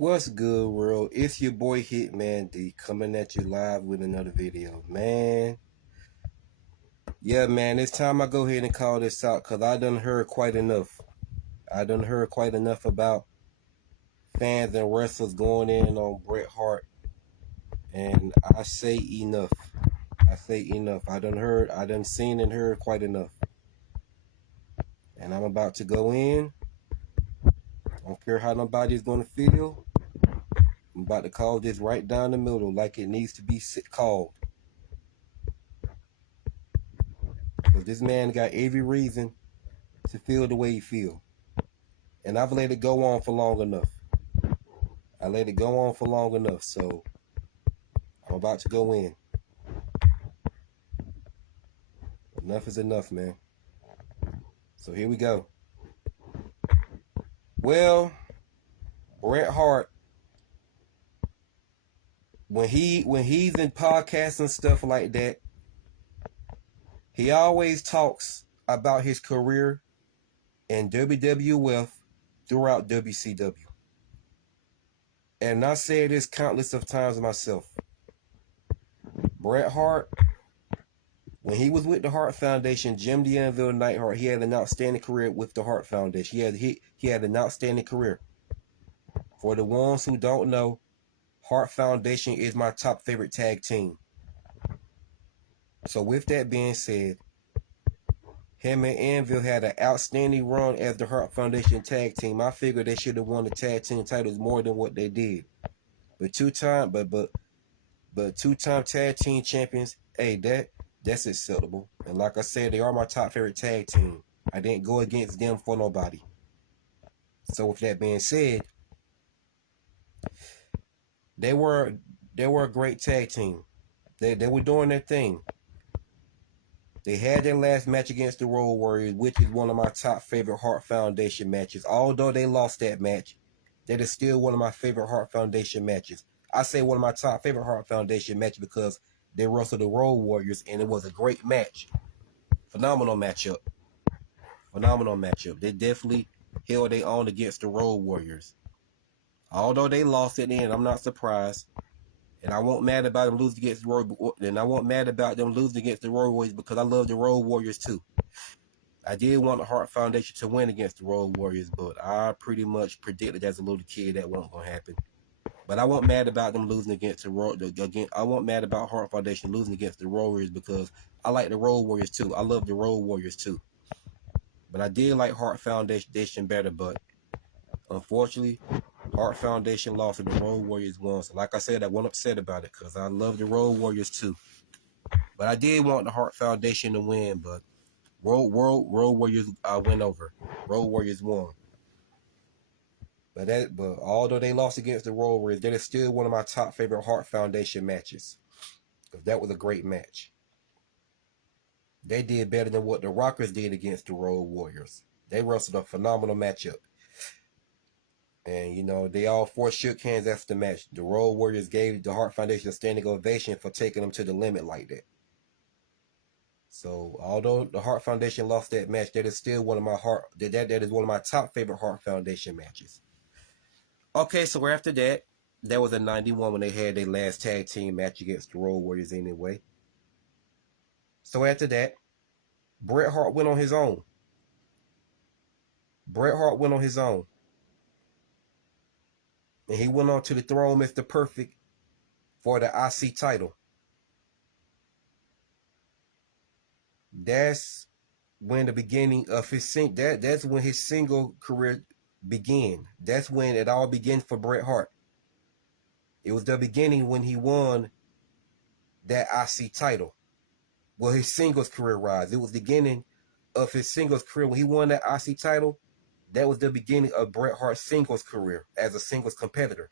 What's good, world? It's your boy Hitman D coming at you live with another video. Man, yeah, man, it's time I go ahead and call this out because I done heard quite enough. I done heard quite enough about fans and wrestlers going in on Bret Hart, and I say enough. I say enough. I done seen and heard quite enough. And I'm about to go in. I don't care how nobody's gonna feel. I'm about to call this right down the middle like it needs to be called. Because this man got every reason to feel the way he feel. And I've let it go on for long enough. I let it go on for long enough, so I'm about to go in. Enough is enough, man. So here we go. Well, Bret Hart, when he's in podcasts and stuff like that, he always talks about his career in WWF throughout WCW. And I said this countless of times myself. Bret Hart, when he was with the Hart Foundation, Jim the Anvil Neidhart, he had an outstanding career with the Hart Foundation. He had an outstanding career. For the ones who don't know, Hart Foundation is my top favorite tag team. So with that being said, him and Anvil had an outstanding run as the Hart Foundation tag team. I figured they should have won the tag team titles more than what they did. But two-time tag team champions, hey, that's acceptable. And like I said, they are my top favorite tag team. I didn't go against them for nobody. So with that being said, they were a great tag team. They were doing their thing. They had their last match against the Road Warriors, which is one of my top favorite Hart Foundation matches. Although they lost that match, that is still one of my favorite Hart Foundation matches. I say one of my top favorite Hart Foundation matches because they wrestled the Road Warriors, and it was a great match. Phenomenal matchup. They definitely held their own against the Road Warriors. Although they lost at the end, I'm not surprised. And I won't mad about them losing against the Road. And I won't mad about them losing against the Road Warriors because I love the Road Warriors too. I did want the Hart Foundation to win against the Road Warriors, but I pretty much predicted as a little kid that wasn't gonna happen. But I wasn't mad about them losing against the Road. I wasn't mad about Hart Foundation losing against the Road Warriors because I like the Road Warriors too. I love the Road Warriors too. But I did like Hart Foundation better. But unfortunately, Hart Foundation lost and the Road Warriors won. So like I said, I wasn't upset about it because I love the Road Warriors too. But I did want the Hart Foundation to win, but Road Warriors went over. Road Warriors won. But although they lost against the Road Warriors, that is still one of my top favorite Hart Foundation matches. Because that was a great match. They did better than what the Rockers did against the Road Warriors. They wrestled a phenomenal matchup. And, you know, they all four shook hands after the match. The Road Warriors gave the Hart Foundation a standing ovation for taking them to the limit like that. So, although the Hart Foundation lost that match, that is still one of my that is one of my top favorite Hart Foundation matches. Okay, so after that, that was in '91 when they had their last tag team match against the Road Warriors anyway. So after that, Bret Hart went on his own. And he went on to the throne, Mr. Perfect, for the IC title. That's when the beginning of that's when his single career began. That's when it all began for Bret Hart. It was the beginning when he won that IC title. Well, his singles career rise. It was the beginning of his singles career when he won that IC title. That was the beginning of Bret Hart's singles career as a singles competitor.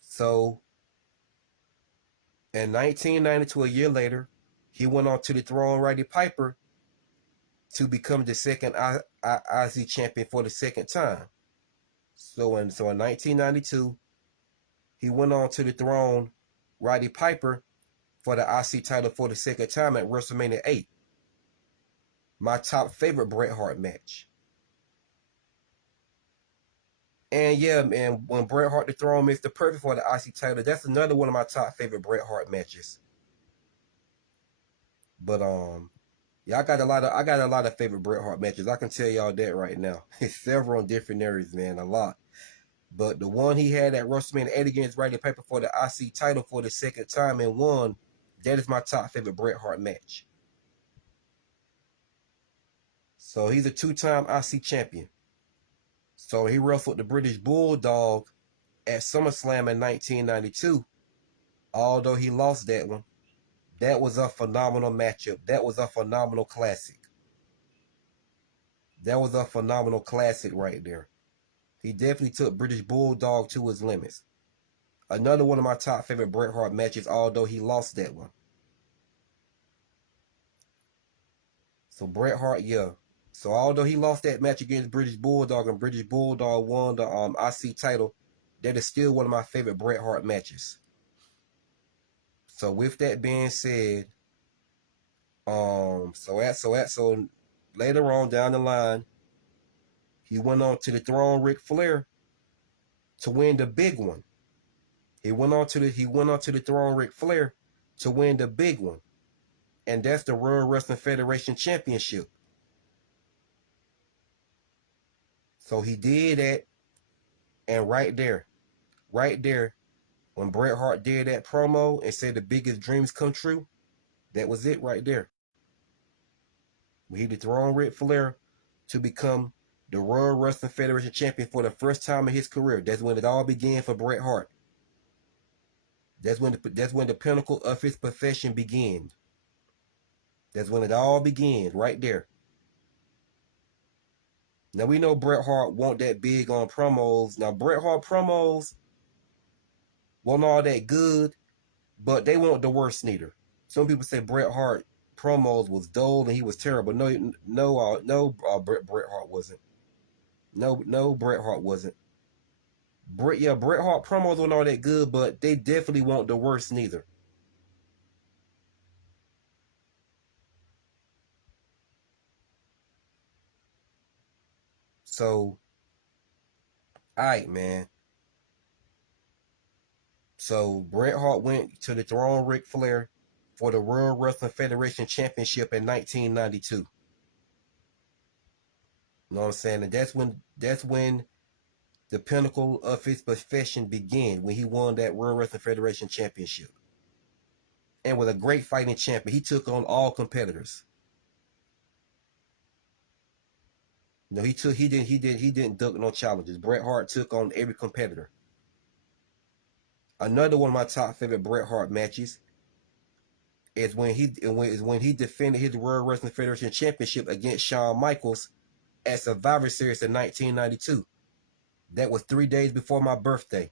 So, in 1992, a year later, he went on to dethrone Roddy Piper to become the second IC champion for the second time. So in 1992, he went on to dethrone Roddy Piper for the IC title for the second time at WrestleMania 8. My top favorite Bret Hart match. And yeah, man, when Bret Hart dethroned Mr. Perfect for the IC title, that's another one of my top favorite Bret Hart matches. But yeah, I got a lot of favorite Bret Hart matches. I can tell y'all that right now. It's several different areas, man, a lot. But the one he had at WrestleMania 8 against Roddy Piper for the IC title for the second time and won, that is my top favorite Bret Hart match. So he's a two-time IC champion. So he wrestled the British Bulldog at SummerSlam in 1992. Although he lost that one, that was a phenomenal matchup. That was a phenomenal classic. That was a phenomenal classic right there. He definitely took British Bulldog to his limits. Another one of my top favorite Bret Hart matches, although he lost that one. So Bret Hart, yeah. So although he lost that match against British Bulldog and British Bulldog won the IC title, that is still one of my favorite Bret Hart matches. So with that being said, so later on down the line, he went on to dethrone Ric Flair to win the big one. He went on to dethrone Ric Flair to win the big one, and that's the World Wrestling Federation Championship. So he did that, and right there, when Bret Hart did that promo and said the biggest dreams come true, that was it right there. He dethroned Ric Flair to become the World Wrestling Federation champion for the first time in his career. That's when it all began for Bret Hart. That's when the pinnacle of his profession began. That's when it all began, right there. Now we know Bret Hart won't that big on promos. Now Bret Hart promos weren't all that good, but they weren't the worst neither. Some people say Bret Hart promos was dull and he was terrible. Bret Hart wasn't. No, Bret Hart wasn't. Bret Hart promos weren't all that good, but they definitely weren't the worst neither. So, alright, man. So Bret Hart went to dethrone Ric Flair for the World Wrestling Federation Championship in 1992. You know what I'm saying? And that's when the pinnacle of his profession began, when he won that World Wrestling Federation Championship. And with a great fighting champion, he took on all competitors. No, he didn't duck no challenges. Bret Hart took on every competitor. Another one of my top favorite Bret Hart matches is when he defended his World Wrestling Federation Championship against Shawn Michaels at Survivor Series in 1992. That was 3 days before my birthday.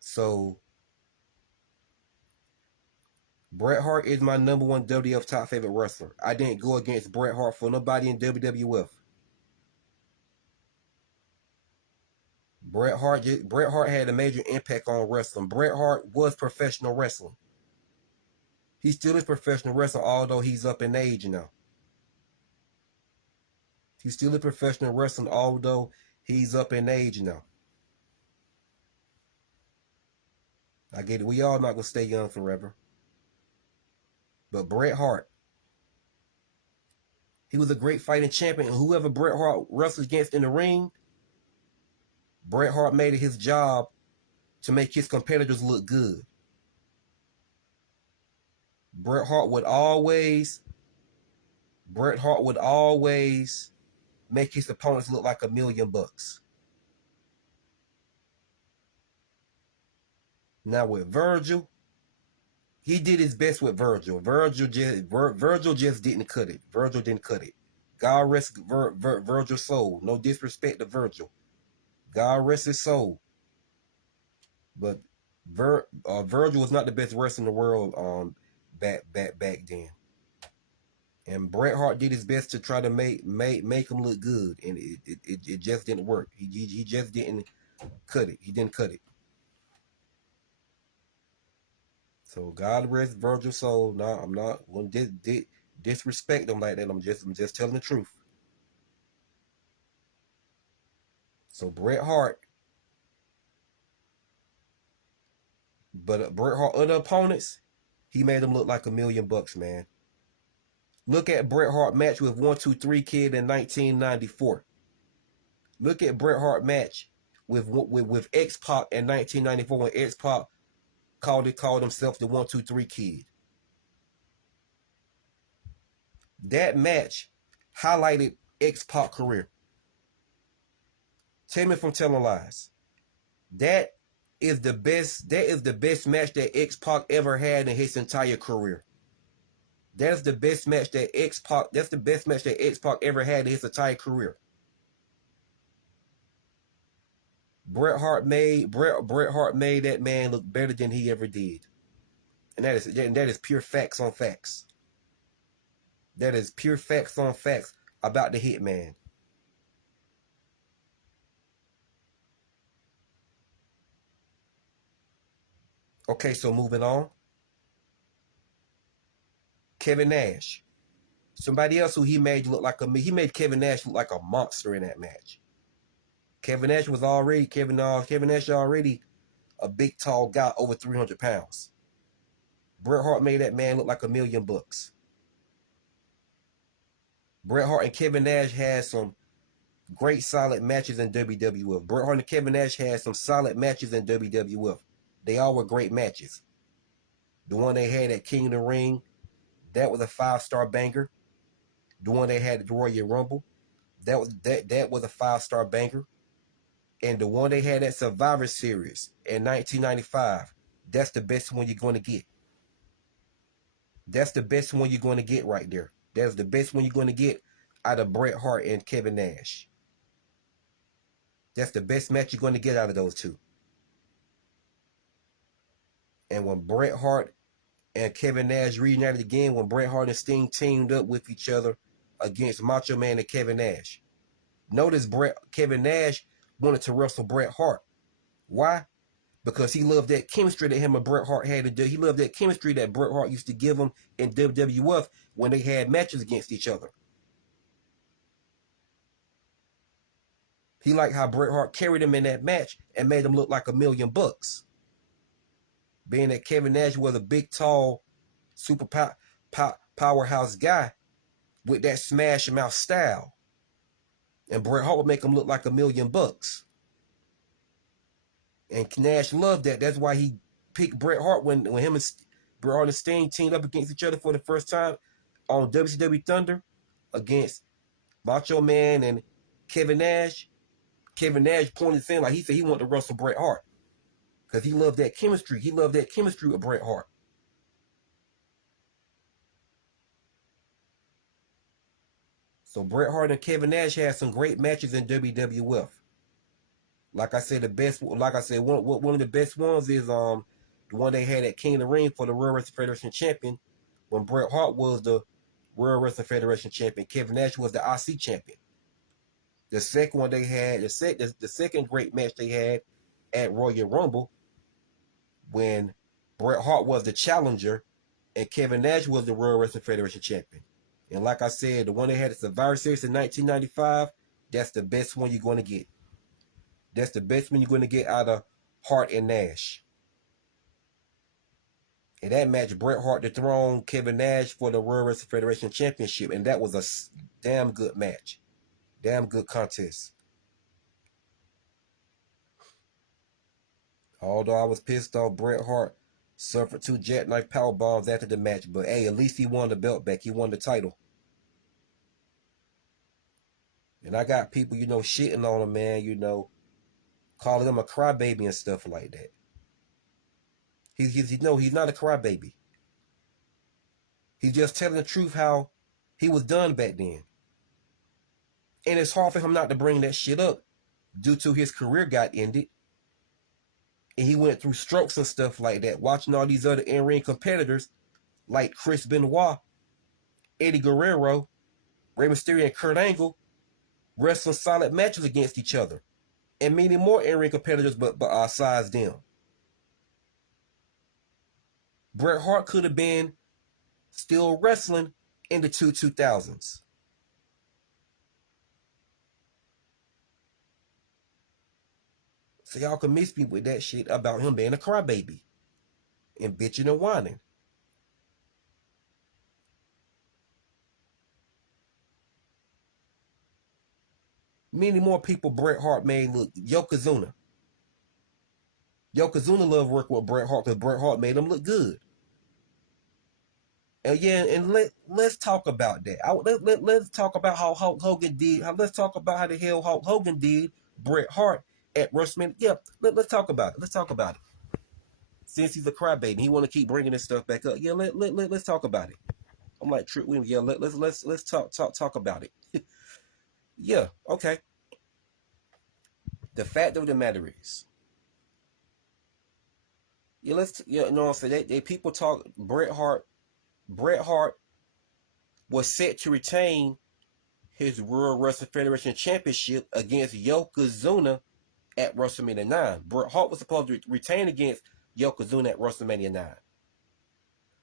So Bret Hart is my number one WWF top favorite wrestler. I didn't go against Bret Hart for nobody in WWF. Bret Hart had a major impact on wrestling. Bret Hart was professional wrestling. He still is professional wrestling, although he's up in age now. He's still a professional wrestling, although he's up in age now. I get it. We all not gonna stay young forever. But Bret Hart, he was a great fighting champion. And whoever Bret Hart wrestled against in the ring, Bret Hart made it his job to make his competitors look good. Bret Hart would always Bret Hart would always make his opponents look like $1,000,000. Now with Virgil, he did his best with Virgil. Virgil just didn't cut it. Virgil didn't cut it. God rest Virgil's soul. No disrespect to Virgil. God rest his soul. But Virgil was not the best wrestler in the world back then. And Bret Hart did his best to try to make him look good, and it just didn't work. He just didn't cut it. He didn't cut it. So God rest Virgil's soul. No, I'm not going to disrespect him like that. I'm just telling the truth. So Bret Hart, but Bret Hart, other opponents, he made them look like $1,000,000, man. Look at Bret Hart match with 1-2-3 Kid in 1994. Look at Bret Hart match with X Pac in 1994 when X Pac called himself the 1-2-3 Kid. That match highlighted X Pac career. Tell me if I'm telling lies. That is the best. That is the best match that X Pac ever had in his entire career. That's the best match that X Pac. That's the best match that X Pac ever had in his entire career. Bret Hart made that man look better than he ever did, and that is pure facts on facts. That is pure facts on facts about the Hitman. Okay, so moving on. Kevin Nash. Somebody else who he made look like he made Kevin Nash look like a monster in that match. Kevin Nash already a big tall guy over 300 pounds. Bret Hart made that man look like $1,000,000. Bret Hart and Kevin Nash had some great solid matches in WWF. Bret Hart and Kevin Nash had some solid matches in WWF. They all were great matches. The one they had at King of the Ring, that was a 5-star banger. The one they had at the Royal Rumble, that was a 5-star banger. And the one they had at Survivor Series in 1995, that's the best one you're going to get. That's the best one you're going to get right there. That's the best one you're going to get out of Bret Hart and Kevin Nash. That's the best match you're going to get out of those two. And when Bret Hart and Kevin Nash reunited again, when Bret Hart and Sting teamed up with each other against Macho Man and Kevin Nash. Notice Kevin Nash wanted to wrestle Bret Hart. Why? Because he loved that chemistry that him and Bret Hart had to do. He loved that chemistry that Bret Hart used to give him in WWF when they had matches against each other. He liked how Bret Hart carried him in that match and made him look like $1,000,000. Being that Kevin Nash was a big, tall, super powerhouse guy with that smash mouth style. And Bret Hart would make him look like $1,000,000. And Nash loved that. That's why he picked Bret Hart when him and Bret Hart and Sting teamed up against each other for the first time on WCW Thunder against Macho Man and Kevin Nash. Kevin Nash pointed his hand like he said he wanted to wrestle Bret Hart because he loved that chemistry. He loved that chemistry with Bret Hart. So Bret Hart and Kevin Nash had some great matches in WWF. Like I said, one of the best ones is the one they had at King of the Ring for the World Wrestling Federation champion when Bret Hart was the World Wrestling Federation champion. Kevin Nash was the IC champion. The second one they had, the second great match they had at Royal Rumble when Bret Hart was the challenger and Kevin Nash was the World Wrestling Federation champion. And like I said, the one they had at Survivor Series in 1995, that's the best one you're going to get. That's the best one you're going to get out of Hart and Nash. In that match, Bret Hart dethroned Kevin Nash for the World Wrestling Federation Championship, and that was a damn good match. Damn good contest. Although I was pissed off, Bret Hart suffered 2 jackknife power bombs after the match, but hey, at least he won the belt back. He won the title. And I got people, shitting on him, man, calling him a crybaby and stuff like that. He's not a crybaby. He's just telling the truth how he was done back then. And it's hard for him not to bring that shit up due to his career got ended. And he went through strokes and stuff like that, watching all these other in-ring competitors like Chris Benoit, Eddie Guerrero, Rey Mysterio, and Kurt Angle wrestling solid matches against each other. And many more in-ring competitors but besides them. Bret Hart could have been still wrestling in the 2000s. So y'all can miss me with that shit about him being a crybaby and bitching and whining. Many more people Bret Hart made look. Yokozuna. Yokozuna loved working with Bret Hart because Bret Hart made him look good. And yeah, and let's talk about that. Let's talk about how Hulk Hogan did. Let's talk about how the hell Hulk Hogan did Bret Hart at WrestleMania. Yeah, let's talk about it. Let's talk about it. Since he's a crybaby, he want to keep bringing this stuff back up. Yeah, let's talk about it. I'm like Trick Williams. Yeah, let's talk about it. Yeah, okay. The fact of the matter is, yeah, you know what I'm saying. They people talk. Bret Hart was set to retain his World Wrestling Federation Championship against Yokozuna at WrestleMania 9. Bret Hart was supposed to retain against Yokozuna at WrestleMania 9.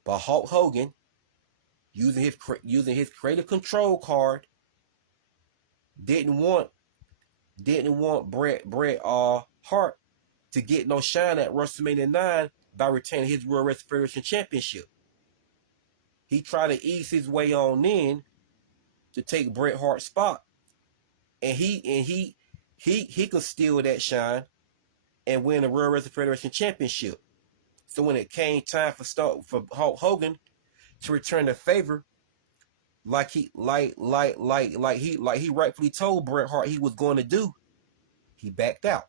But Hulk Hogan, using his creative control card, didn't want Bret Hart to get no shine at WrestleMania 9 by retaining his World Wrestling Federation Championship. He tried to ease his way on in to take Bret Hart's spot, and he could steal that shine and win the World Wrestling Federation Championship. So when it came time for Hulk Hogan to return the favor, like he rightfully told Bret Hart he was going to do, he backed out.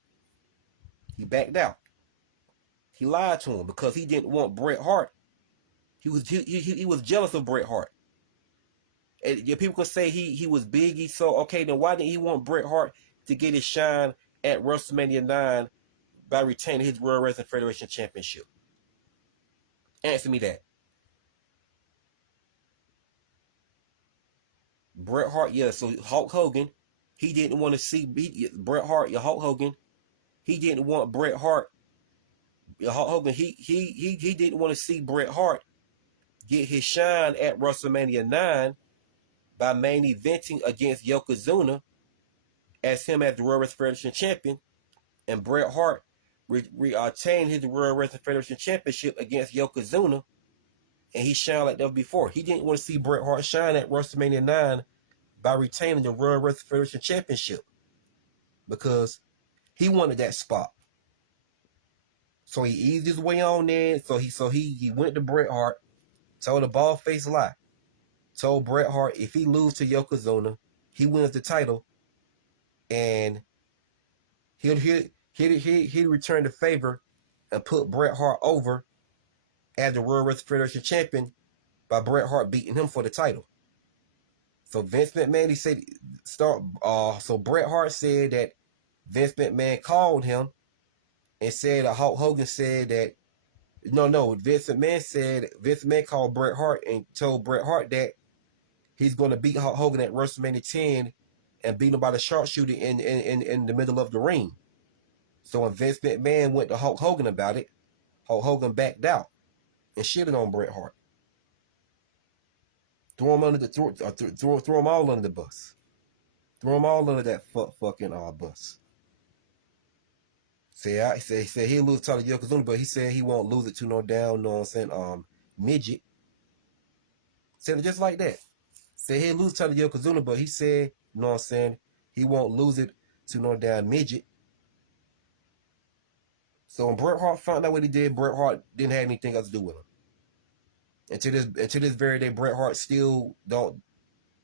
He backed out. He lied to him because he didn't want Bret Hart. He was jealous of Bret Hart. And people could say he was big. So okay, then why didn't he want Bret Hart to get his shine at WrestleMania 9 by retaining his World Wrestling Federation Championship? Answer me that. Bret Hart, yeah. So Hulk Hogan, he didn't want to see Bret Hart. Hulk Hogan, he didn't want Bret Hart. Hulk Hogan, he didn't want to see Bret Hart get his shine at WrestleMania 9 by main eventing against Yokozuna as him as the World Wrestling Federation champion, and Bret Hart retained his World Wrestling Federation championship against Yokozuna, and he shined like that before. He didn't want to see Bret Hart shine at WrestleMania 9 by retaining the World Wrestling Federation championship because he wanted that spot. So he eased his way on in. So he went to Bret Hart, told a bald-faced lie, told Bret Hart if he loses to Yokozuna, he wins the title, and he'll return the favor and put Bret Hart over as the World Wrestling Federation champion by Bret Hart beating him for the title. So Vince McMahon, he said, so Bret Hart said that Vince McMahon called him and said that Hulk Hogan said that Vince McMahon called Bret Hart and told Bret Hart that he's going to beat Hulk Hogan at WrestleMania 10 and beat him by the sharpshooter in the middle of the ring. So when Vince McMahon went to Hulk Hogan about it, Hulk Hogan backed out and shitted on Bret Hart. Throw him all under the bus. Throw them all under that fucking bus. Said he'll lose to Yokozuna, but he said he won't lose it to no down, know what I'm saying, midget. Said it just like that. Said he'll lose to Yokozuna, but he said, you know what I'm saying, he won't lose it to no down midget. So when Bret Hart found out what he did, Bret Hart didn't have anything else to do with him. And to this very day, Bret Hart still didn't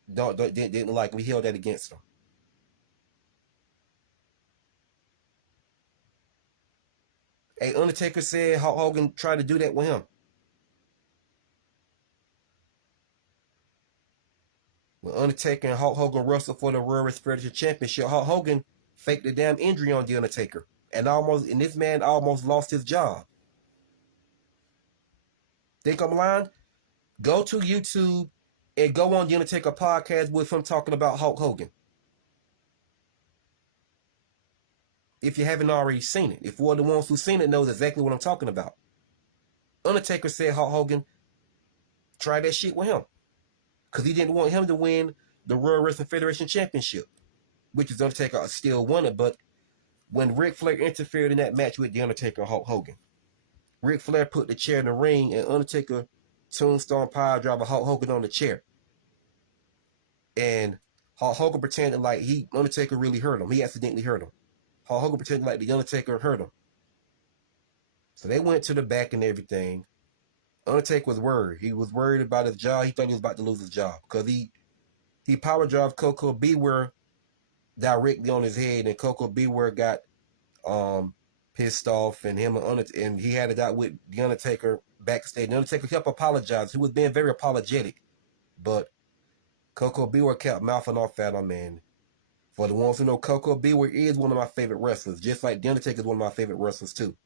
like him. He held that against him. Hey, Undertaker said Hulk Hogan tried to do that with him. When Undertaker and Hulk Hogan wrestled for the World Wrestling Federation Championship, Hulk Hogan faked the damn injury on the Undertaker, and this man almost lost his job. Think I'm lying? Go to YouTube and go on the Undertaker podcast with him talking about Hulk Hogan. If you haven't already seen it. If one of the ones who've seen it knows exactly what I'm talking about. Undertaker said Hulk Hogan tried that shit with him. Because he didn't want him to win the World Wrestling Federation Championship. Which is Undertaker still won it, but when Ric Flair interfered in that match with The Undertaker and Hulk Hogan. Ric Flair put the chair in the ring, and Undertaker tombstone power driver Hulk Hogan on the chair. And Hulk Hogan pretended like Undertaker really hurt him. He accidentally hurt him. Hulk Hogan pretended like the Undertaker hurt him. So they went to the back and everything. Undertaker was worried. He was worried about his job. He thought he was about to lose his job because he power drive Coco Beware directly on his head, and Coco Beware got pissed off, and and he had it out with the Undertaker backstage. The Undertaker kept apologizing. He was being very apologetic, but Coco Beware kept mouthing off at him. And for the ones who know, Coco Beware is one of my favorite wrestlers, just like the Undertaker is one of my favorite wrestlers too.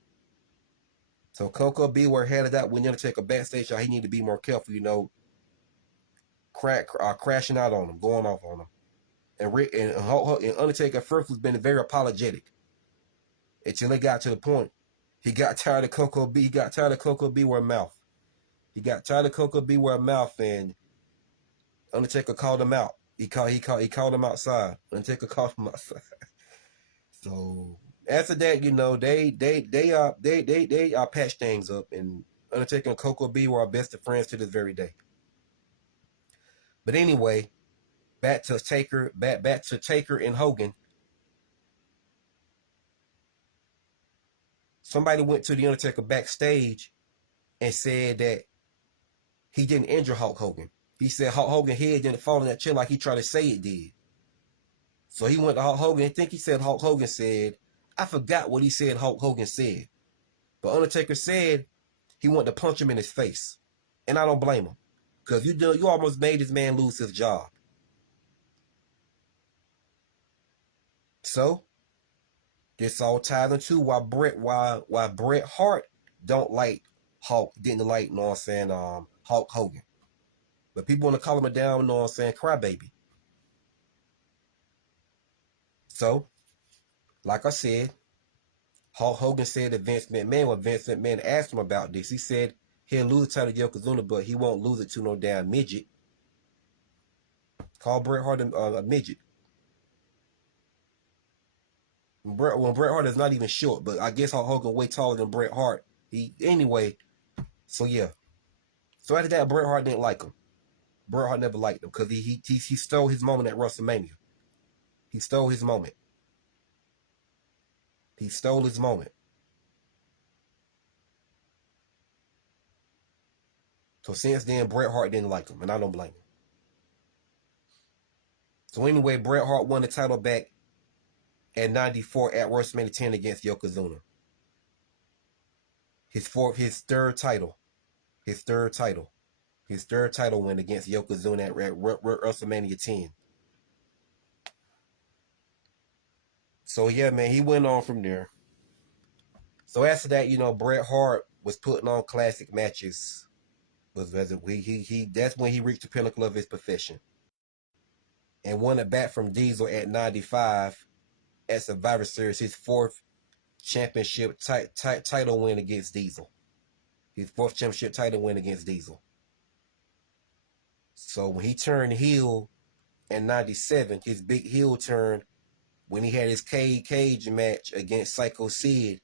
So Coco Beware had it out with the Undertaker backstage. How he needed to be more careful, crashing out on him, going off on him. And Undertaker at first was been very apologetic until it got to the point. He got tired of Coco Beware mouth. He got tired of Coco Beware mouth, and Undertaker called him out. He called him outside. Undertaker called him outside. So after that, they patched things up, and Undertaker and Coco Beware are best of friends to this very day. But anyway, back to Taker and Hogan. Somebody went to the Undertaker backstage and said that he didn't injure Hulk Hogan. He said Hulk Hogan's head didn't fall in that chair like he tried to say it did. So he went to Hulk Hogan. I think he said Hulk Hogan said, I forgot what he said Hulk Hogan said. But Undertaker said he wanted to punch him in his face. And I don't blame him. Because you almost made this man lose his job. So this all ties into why Bret Hart didn't like Hulk Hogan. But people want to call him a down, crybaby. So, like I said, Hulk Hogan said that Vince McMahon asked him about this, he said he'll lose the title to Yokozuna, but he won't lose it to no damn midget. Call Bret Hart a midget. When Bret Hart is not even short, but I guess Hulk Hogan way taller than Bret Hart. So yeah. So after that, Bret Hart didn't like him. Bret Hart never liked him because he stole his moment at WrestleMania. He stole his moment. He stole his moment. So since then, Bret Hart didn't like him, and I don't blame him. So anyway, Bret Hart won the title back at 94 at WrestleMania 10 against Yokozuna. His third title win against Yokozuna at WrestleMania 10. So yeah, man, he went on from there. So after that, Bret Hart was putting on classic matches. That's when he reached the pinnacle of his profession. And won it back from Diesel at 95 at Survivor Series, his fourth championship title win against Diesel. His fourth championship title win against Diesel. So when he turned heel in 97, his big heel turn when he had his cage match against Psycho Sid,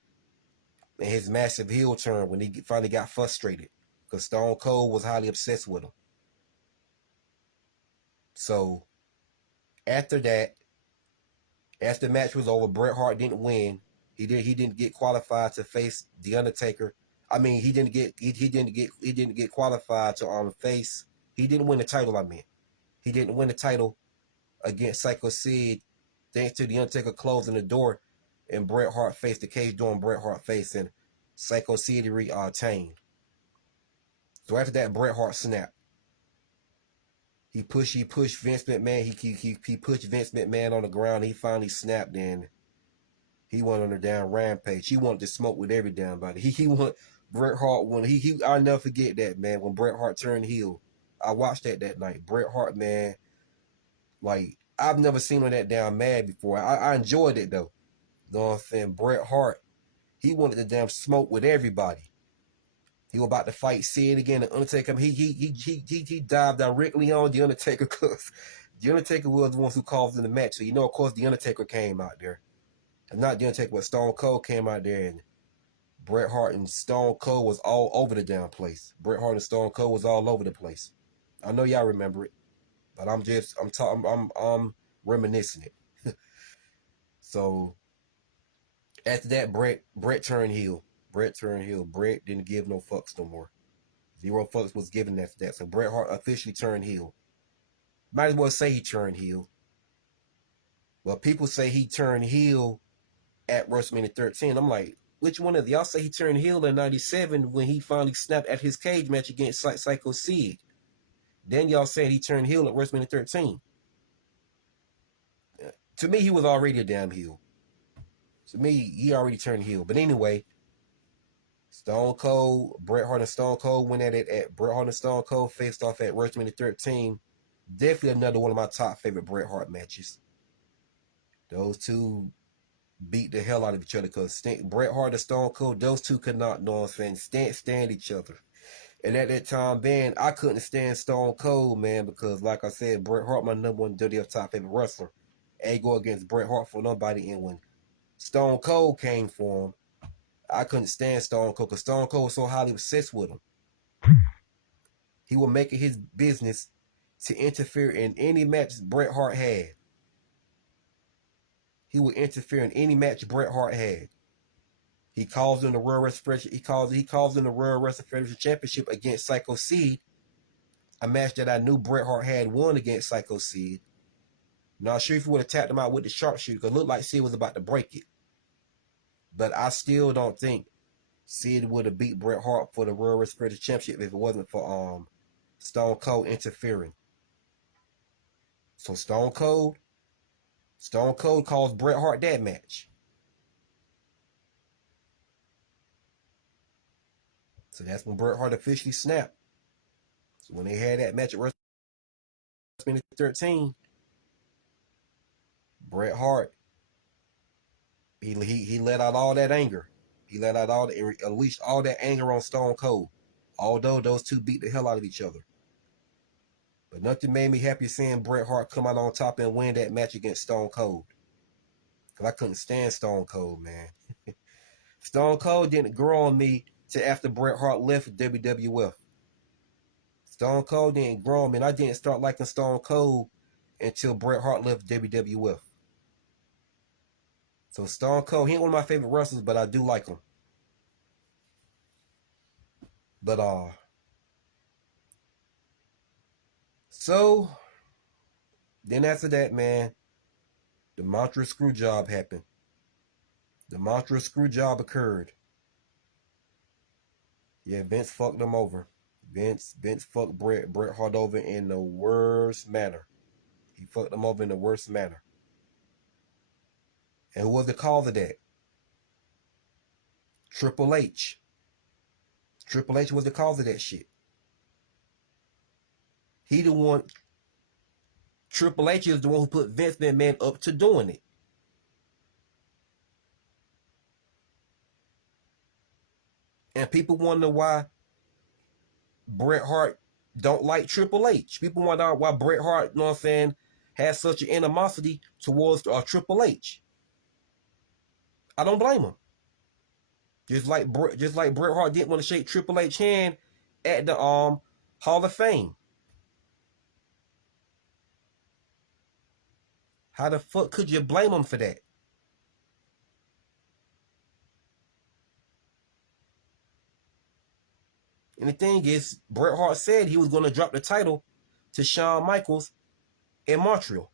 and his massive heel turn when he finally got frustrated because Stone Cold was highly obsessed with him. So after that, after the match was over, Bret Hart didn't win. He didn't get qualified to face The Undertaker. I mean, he didn't get qualified to face. He didn't win the title. He didn't win the title against Psycho Sid, thanks to The Undertaker closing the door, and Bret Hart faced the cage door, and Bret Hart facing Psycho Sid retained. So after that, Bret Hart snapped. He pushed Vince McMahon. He pushed Vince McMahon on the ground. He finally snapped, and he went on a damn rampage. He wanted to smoke with every damn body. He want Bret Hart when I'll never forget that, man, when Bret Hart turned heel. I watched that night. Bret Hart, man, like I've never seen him that damn mad before. I enjoyed it though. You know what I'm saying? Bret Hart, he wanted to damn smoke with everybody. He was about to fight Sid again. The Undertaker, he dived directly on The Undertaker because The Undertaker was the one who caused in the match. So of course, The Undertaker came out there. not the Undertaker, but Stone Cold came out there and Bret Hart and Stone Cold was all over the damn place. Bret Hart and Stone Cold was all over the place. I know y'all remember it, but I'm reminiscing it. So after that, Bret turned heel. Bret turned heel. Bret didn't give no fucks no more. Zero fucks was given after that. So Bret Hart officially turned heel. Might as well say he turned heel. Well, people say he turned heel at WrestleMania 13. I'm like, which one of y'all say he turned heel in '97 when he finally snapped at his cage match against Psycho Sid? Then y'all said he turned heel at WrestleMania 13. To me, he was already a damn heel. To me, he already turned heel. But anyway, Stone Cold, Bret Hart and Stone Cold went at it. At Bret Hart and Stone Cold faced off at WrestleMania 13. Definitely another one of my top favorite Bret Hart matches. Those two beat the hell out of each other because Bret Hart and Stone Cold, those two could not, know what I'm saying, stand each other. And at that time, man, I couldn't stand Stone Cold, man, because like I said, Bret Hart, my number one WWF top favorite wrestler. Ain't go against Bret Hart for nobody. And when Stone Cold came for him, I couldn't stand Stone Cold because Stone Cold was so highly obsessed with him. He would make it his business to interfere in any match Bret Hart had. He would interfere in any match Bret Hart had. He calls in the World Wrestling Federation. He calls in the World Wrestling Federation Championship against Psycho Sid, a match that I knew Bret Hart had won against Psycho Sid. Not sure if he would have tapped him out with the sharpshooter because it looked like Sid was about to break it. But I still don't think Sid would have beat Bret Hart for the World Wrestling Federation Championship if it wasn't for Stone Cold interfering. So Stone Cold calls Bret Hart that match. So that's when Bret Hart officially snapped. So when they had that match at WrestleMania 13, Bret Hart, he let out all that anger. He let out unleashed all that anger on Stone Cold. Although those two beat the hell out of each other. But nothing made me happy seeing Bret Hart come out on top and win that match against Stone Cold. Because I couldn't stand Stone Cold, man. Stone Cold didn't grow on me till after Bret Hart left WWF. Stone Cold didn't grow on me, and I didn't start liking Stone Cold until Bret Hart left WWF. So Stone Cold, he ain't one of my favorite wrestlers, but I do like him. But so then after that, man, the Montreal screw job happened. The Montreal screw job occurred. Yeah, Vince fucked him over. Vince fucked Bret Hart over in the worst manner. He fucked him over in the worst manner. And who was the cause of that? Triple H. Triple H was the cause of that shit. He the one. Triple H is the one who put Vince McMahon up to doing it. And people wonder why Bret Hart don't like Triple H. People wonder why Bret Hart, you know what I'm saying, has such an animosity towards Triple H. I don't blame him. Just like Bret Hart didn't want to shake Triple H hand at the Hall of Fame. How the fuck could you blame him for that? And the thing is, Bret Hart said he was going to drop the title to Shawn Michaels in Montreal.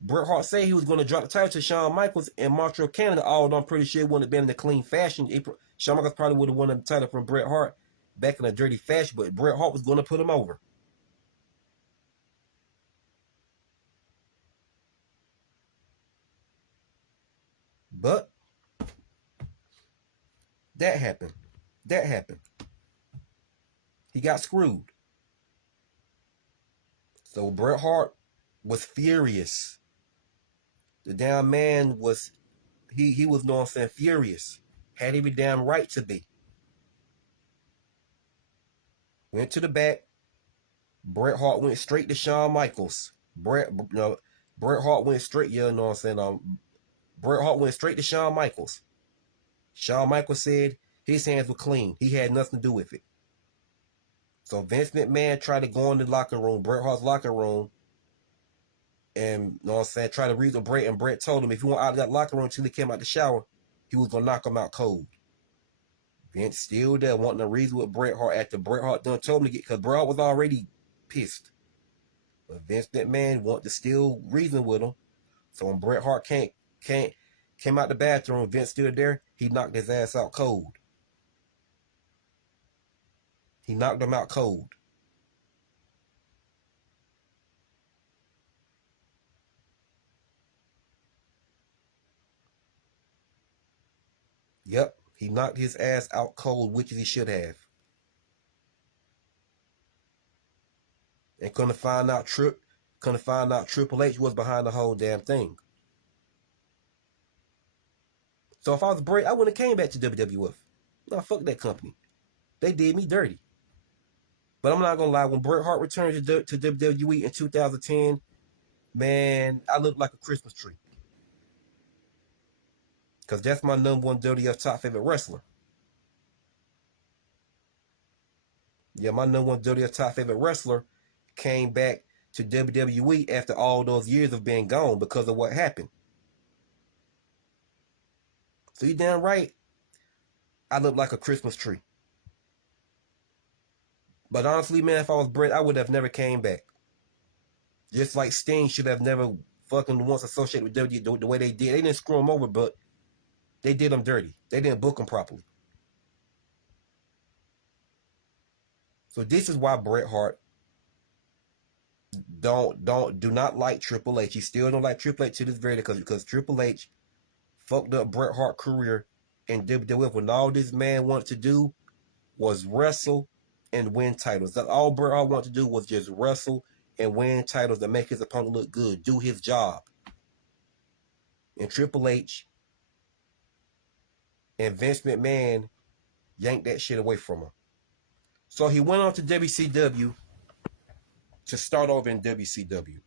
Bret Hart said he was going to drop the title to Shawn Michaels in Montreal, Canada, although I'm pretty sure it wouldn't have been in a clean fashion. Shawn Michaels probably would have won the title from Bret Hart back in a dirty fashion, but Bret Hart was going to put him over. But that happened. He got screwed. So Bret Hart was furious. The damn man was, he was, no, I'm saying, furious. Had every damn right to be. Went to the back. Bret Hart went straight to Shawn Michaels. Bret Hart went straight, you know what I'm saying? Bret Hart went straight to Shawn Michaels. Shawn Michaels said his hands were clean. He had nothing to do with it. So Vince McMahon tried to go in the locker room, Bret Hart's locker room, and you know what I'm saying, try to reason Bret, and Bret told him if he went out of that locker room until he came out the shower, he was gonna knock him out cold. Vince still there wanting to reason with Bret Hart after Bret Hart done told him to get, because Bret Hart was already pissed. But Vince McMahon wanted to still reason with him. So when Bret Hart came out the bathroom, Vince still there, he knocked his ass out cold. He knocked him out cold. Yep, he knocked his ass out cold, which he should have. And couldn't find out Triple H was behind the whole damn thing. So if I was Bret, I wouldn't have came back to WWF. No, fuck that company. They did me dirty. But I'm not gonna lie, when Bret Hart returned to WWE in 2010, man, I looked like a Christmas tree. Because that's my number one WWF top favorite wrestler. Yeah, my number one WWF top favorite wrestler came back to WWE after all those years of being gone because of what happened. So you damn right, I look like a Christmas tree. But honestly, man, if I was Bret, I would have never came back. Just like Sting should have never fucking once associated with WWE the way they did. They didn't screw him over, but they did him dirty. They didn't book him properly. So this is why Bret Hart do not like Triple H. He still don't like Triple H to this very day because Triple H fucked up Bret Hart's career in WWF when all this man wanted to do was wrestle and win titles. That's all Bret Hart wanted to do was just wrestle and win titles to make his opponent look good, do his job. And Triple H and Vince McMahon yanked that shit away from him. So he went on to WCW to start over in WCW.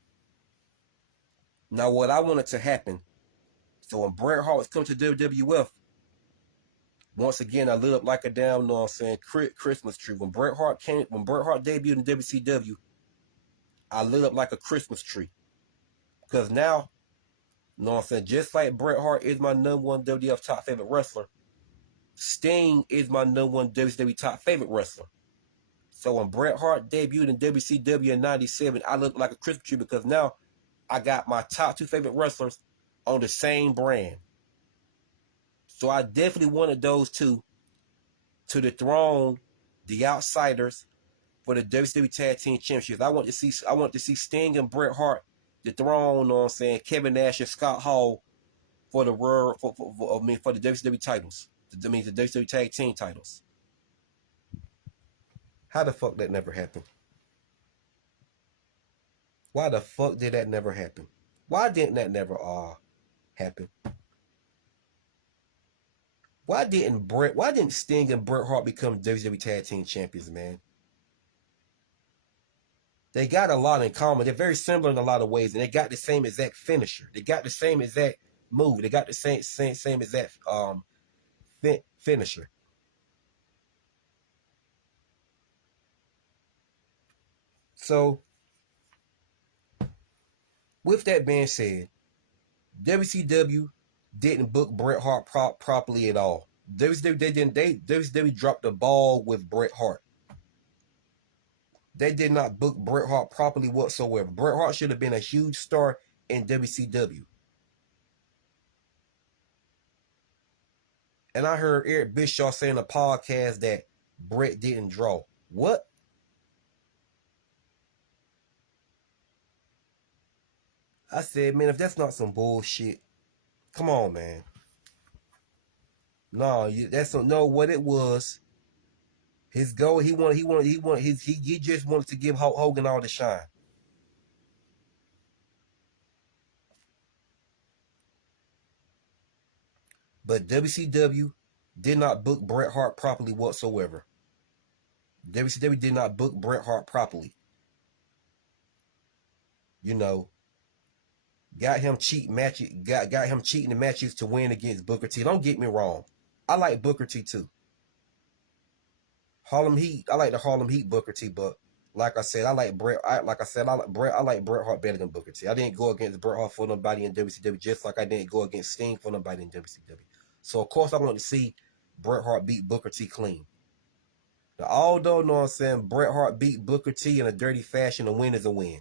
Now what I wanted to happen, so when Bret Hart was coming to WWF, once again I lit up like a damn, you know what I'm saying, Christmas tree. When Bret Hart debuted in WCW, I lit up like a Christmas tree. Because now, you know what I'm saying, just like Bret Hart is my number one WWF top favorite wrestler, Sting is my number one WCW top favorite wrestler. So when Bret Hart debuted in WCW in 97, I looked like a Christmas tree because now I got my top two favorite wrestlers on the same brand. So I definitely wanted those two to dethrone the Outsiders for the WCW Tag Team Championships. I want to see Sting and Bret Hart dethrone, you know what I'm saying, Kevin Nash and Scott Hall for the for the WCW titles. The WCW Tag Team titles. How the fuck that never happened? Why the fuck did that never happen? Why didn't that never happen? Why didn't Sting and Bret Hart become WWE Tag Team Champions, man? They got a lot in common. They're very similar in a lot of ways, and they got the same exact finisher. They got the same exact move. They got the same exact finisher. So, with that being said, WCW didn't book Bret Hart properly at all. WCW dropped the ball with Bret Hart. They did not book Bret Hart properly whatsoever. Bret Hart should have been a huge star in WCW. And I heard Eric Bischoff say in a podcast that Bret didn't draw. What? I said, man, if that's not some bullshit, come on, man. No, that's no. What it was, his goal. He just wanted to give Hulk Hogan all the shine. But WCW did not book Bret Hart properly whatsoever. WCW did not book Bret Hart properly. You know, got him cheating matches, got him cheating the matches to win against Booker T. Don't get me wrong, I like Booker T too. Harlem Heat, I like the Harlem Heat Booker T, but like I said, I like Bret. I like Bret Hart better than Booker T. I didn't go against Bret Hart for nobody in WCW, just like I didn't go against Sting for nobody in WCW. So of course I want to see Bret Hart beat Booker T clean. Now, although, you know what I'm saying, Bret Hart beat Booker T in a dirty fashion, a win is a win.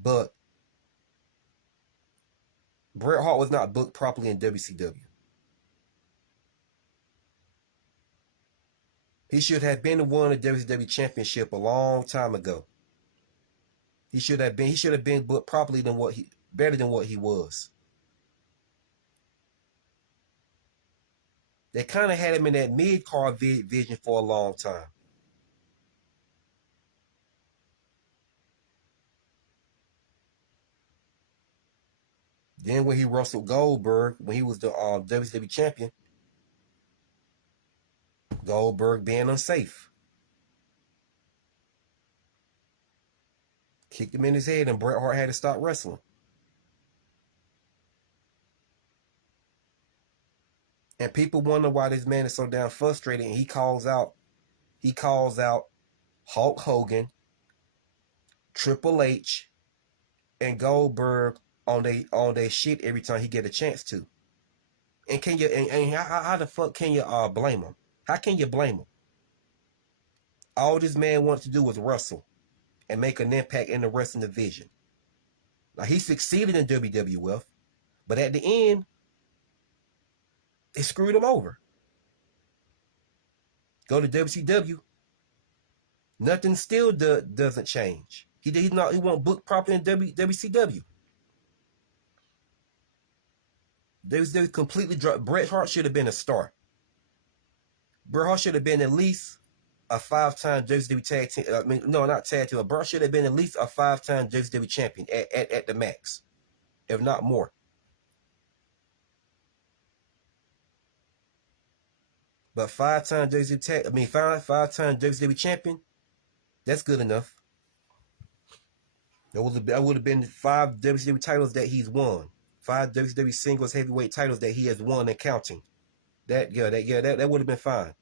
But Bret Hart was not booked properly in WCW. He should have been the one the WCW championship a long time ago. He should have been booked properly better than what he was. They kind of had him in that mid-card vision for a long time. Then when he wrestled Goldberg, when he was the WCW champion, Goldberg being unsafe. Kicked him in his head and Bret Hart had to stop wrestling. And people wonder why this man is so damn frustrated, and he calls out Hulk Hogan, Triple H, and Goldberg on they shit every time he get a chance to. And can you and how the fuck can you blame him? How can you blame him? All this man wants to do is wrestle and make an impact in the wrestling division. Now he succeeded in WWF, but at the end, they screwed him over. Go to WCW, nothing still doesn't change. He won't book properly in WCW. WCW completely dropped. Bret Hart should have been a star. Bret Hart should have been at least a 5-time WCW tag team. Not tag team. Bret should have been at least a 5-time WCW champion at the max, if not more. But 5-time five-time WCW champion, that's good enough. That would have been 5 WCW titles that he's won. 5 WCW singles heavyweight titles that he has won and counting. That would have been fine.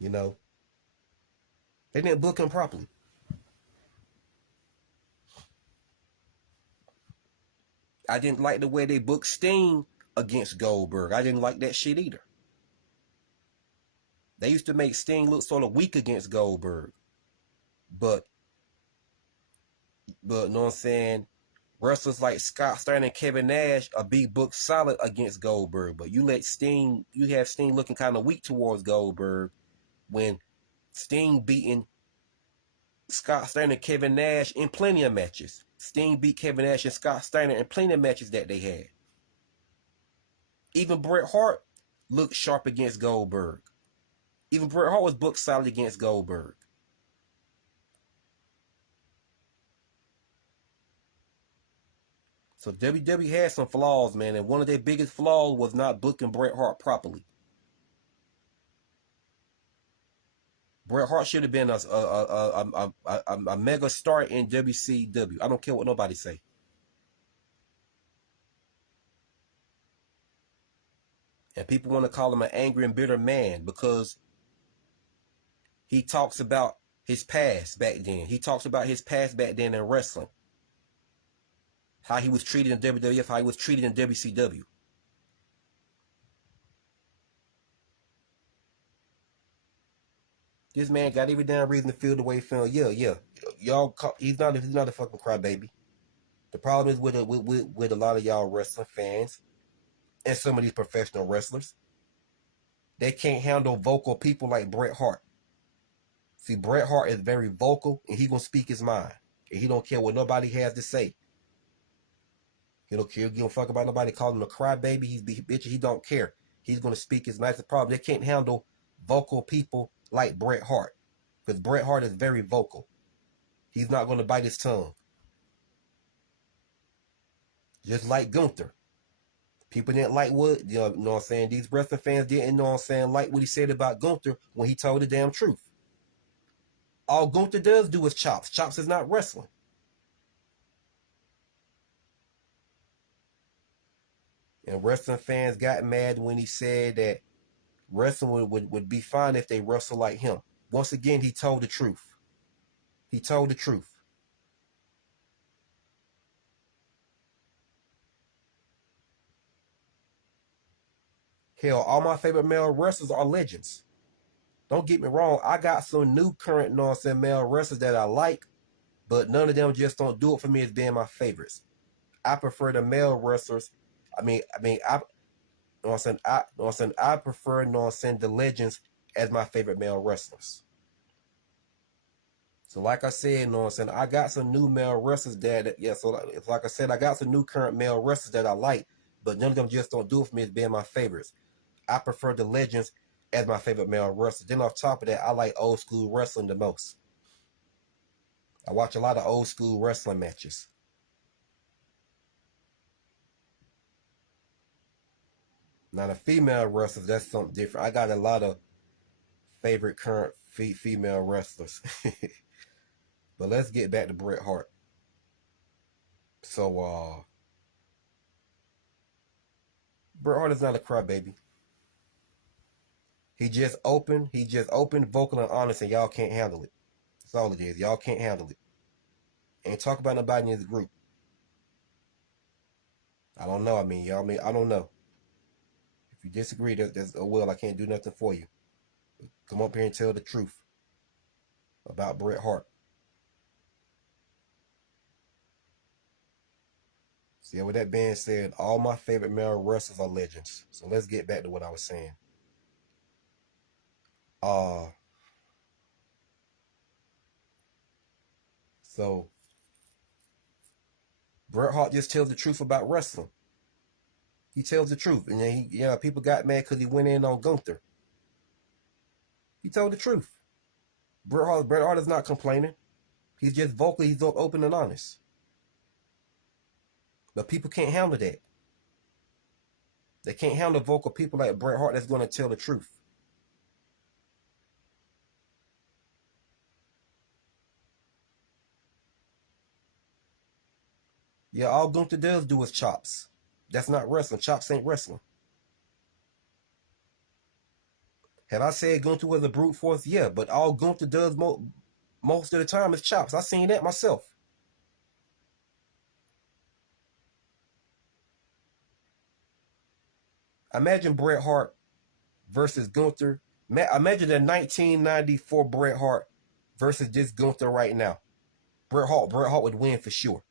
You know, they didn't book him properly. I didn't like the way they booked Sting against Goldberg. I didn't like that shit either. They used to make Sting look sort of weak against Goldberg. But you know what I'm saying? Wrestlers like Scott Steiner and Kevin Nash are be booked solid against Goldberg. But you have Sting looking kind of weak towards Goldberg when Sting beating Scott Steiner and Kevin Nash in plenty of matches. Sting beat Kevin Nash and Scott Steiner in plenty of matches that they had. Even Bret Hart looked sharp against Goldberg. Even Bret Hart was booked solid against Goldberg. So WWE had some flaws, man, and one of their biggest flaws was not booking Bret Hart properly. Bret Hart should have been a mega star in WCW. I don't care what nobody say. And people want to call him an angry and bitter man because he talks about his past back then. He talks about his past back then in wrestling. How he was treated in WWF, how he was treated in WCW. This man got every damn reason to feel the way he felt. Yeah. He's not a fucking crybaby. The problem is with a lot of y'all wrestling fans and some of these professional wrestlers. They can't handle vocal people like Bret Hart. See, Bret Hart is very vocal and he gonna speak his mind. And he don't care what nobody has to say. He don't care. He don't fuck about nobody calling him a crybaby. He don't care. He's gonna speak his mind. That's the problem. They can't handle vocal people like Bret Hart. Because Bret Hart is very vocal. He's not gonna bite his tongue. Just like Gunther. People didn't like what, you know what I'm saying? These wrestling fans didn't, know what I'm saying, like what he said about Gunther when he told the damn truth. All Gunther does do is chops. Chops is not wrestling. And wrestling fans got mad when he said that wrestling would be fine if they wrestle like him. Once again, he told the truth. He told the truth. Hell, all my favorite male wrestlers are legends. Don't get me wrong, I got some new current, you know what I'm saying, male wrestlers that I like, but none of them just don't do it for me as being my favorites. I prefer the male wrestlers. I know what I'm saying, I prefer, you know what I'm saying, the legends as my favorite male wrestlers. So like I said, you know what I'm saying, I got some new male wrestlers like I said, I got some new current male wrestlers that I like, but none of them just don't do it for me as being my favorites. I prefer the legends as my favorite male wrestler. Then off top of that, I like old school wrestling the most. I watch a lot of old school wrestling matches. Now the female wrestlers, that's something different. I got a lot of favorite current female wrestlers. But let's get back to Bret Hart. So Bret Hart is not a crybaby. He just open, vocal, and honest, and y'all can't handle it. That's all it is. Y'all can't handle it. Ain't talk about nobody in his group. I don't know. I don't know. If you disagree, that's oh well. I can't do nothing for you. Come up here and tell the truth about Bret Hart. See, with that being said, all my favorite male wrestlers are legends. So let's get back to what I was saying. Uh so Bret Hart just tells the truth about wrestling. He tells the truth, and then people got mad because he went in on Gunther. He told the truth. Bret Hart is not complaining. He's just vocal. He's open and honest. But people can't handle that. They can't handle vocal people like Bret Hart that's going to tell the truth. Yeah, all Gunther does do is chops. That's not wrestling. Chops ain't wrestling. Have I said Gunther was a brute force? Yeah, but all Gunther does most of the time is chops. I seen that myself. Imagine Bret Hart versus Gunther. Imagine the 1994 Bret Hart versus this Gunther right now. Bret Hart would win for sure.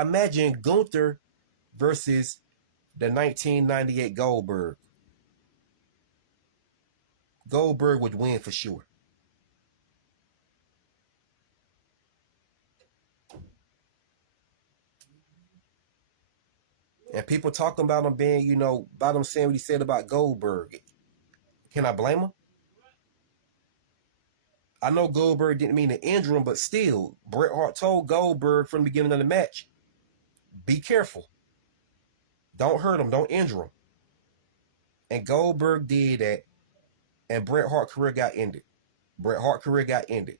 Imagine Gunther versus the 1998 Goldberg. Goldberg would win for sure. And people talking about him being, about him saying what he said about Goldberg. Can I blame him? I know Goldberg didn't mean to injure him, but still, Bret Hart told Goldberg from the beginning of the match, be careful. Don't hurt him. Don't injure him. And Goldberg did that, and Bret Hart's career got ended. Bret Hart's career got ended.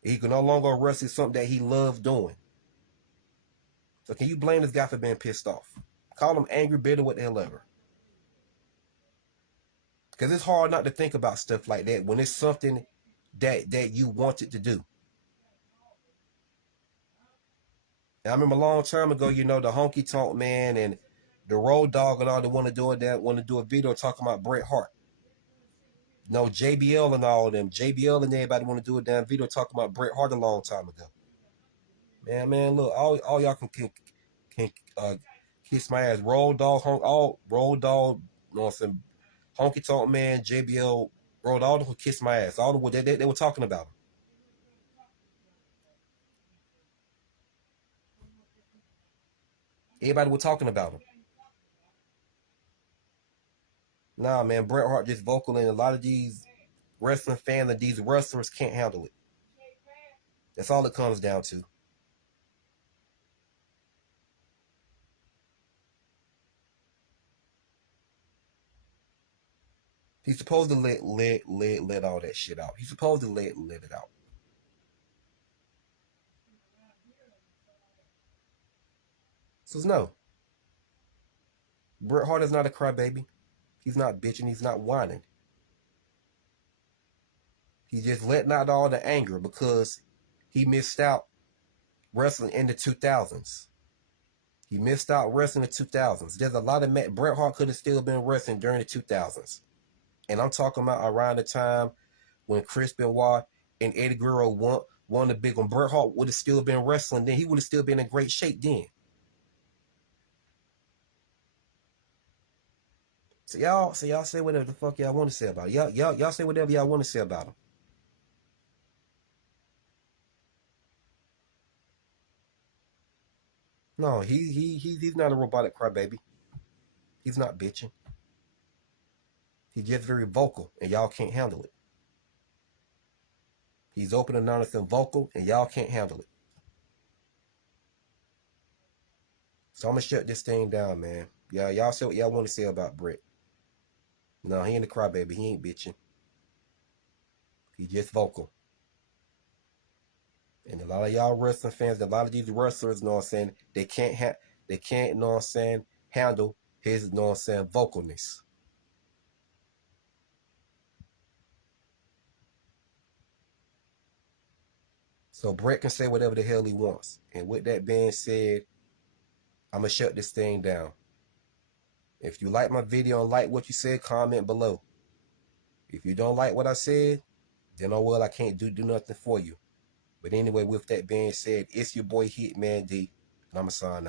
He could no longer wrestle something that he loved doing. So can you blame this guy for being pissed off? Call him angry, bitter, whatever. Because it's hard not to think about stuff like that when it's something that you wanted to do. And I remember a long time ago, the honky tonk man and the road dog and all that want to do a video talking about Bret Hart. No, JBL and all of them. JBL and everybody want to do a damn video talking about Bret Hart a long time ago. Man, look, all y'all can kiss my ass. Road dog, you know what I'm saying? Honky tonk man, JBL, road, all of them kiss my ass. All the they were talking about him. Everybody was talking about him. Nah, man, Bret Hart just vocal, and a lot of these wrestling fans and these wrestlers can't handle it. That's all it comes down to. He's supposed to let all that shit out. He's supposed to let it out. So no, Bret Hart is not a crybaby. He's not bitching. He's not whining. He's just letting out all the anger because he missed out wrestling in the 2000s. He missed out wrestling in the 2000s. There's a lot of Bret Hart could have still been wrestling during the 2000s. And I'm talking about around the time when Chris Benoit and Eddie Guerrero won the big one. Bret Hart would have still been wrestling then. He would have still been in great shape then. So y'all say whatever the fuck y'all want to say about it. Y'all say whatever y'all want to say about him. No, he's not a robotic crybaby. He's not bitching. He's just very vocal, and y'all can't handle it. He's open and honest and vocal, and y'all can't handle it. So I'm gonna shut this thing down, man. Y'all say what y'all want to say about Bret. No, he ain't a crybaby. He ain't bitching. He just vocal. And a lot of y'all wrestling fans, a lot of these wrestlers, know what I'm saying, they can't, know what I'm saying, handle his, know what I'm saying, vocalness. So Bret can say whatever the hell he wants. And with that being said, I'm gonna shut this thing down. If you like my video and like what you said, comment below. If you don't like what I said, then oh well, I can't do nothing for you. But anyway, with that being said, it's your boy Hitman D, and I'm going to sign out.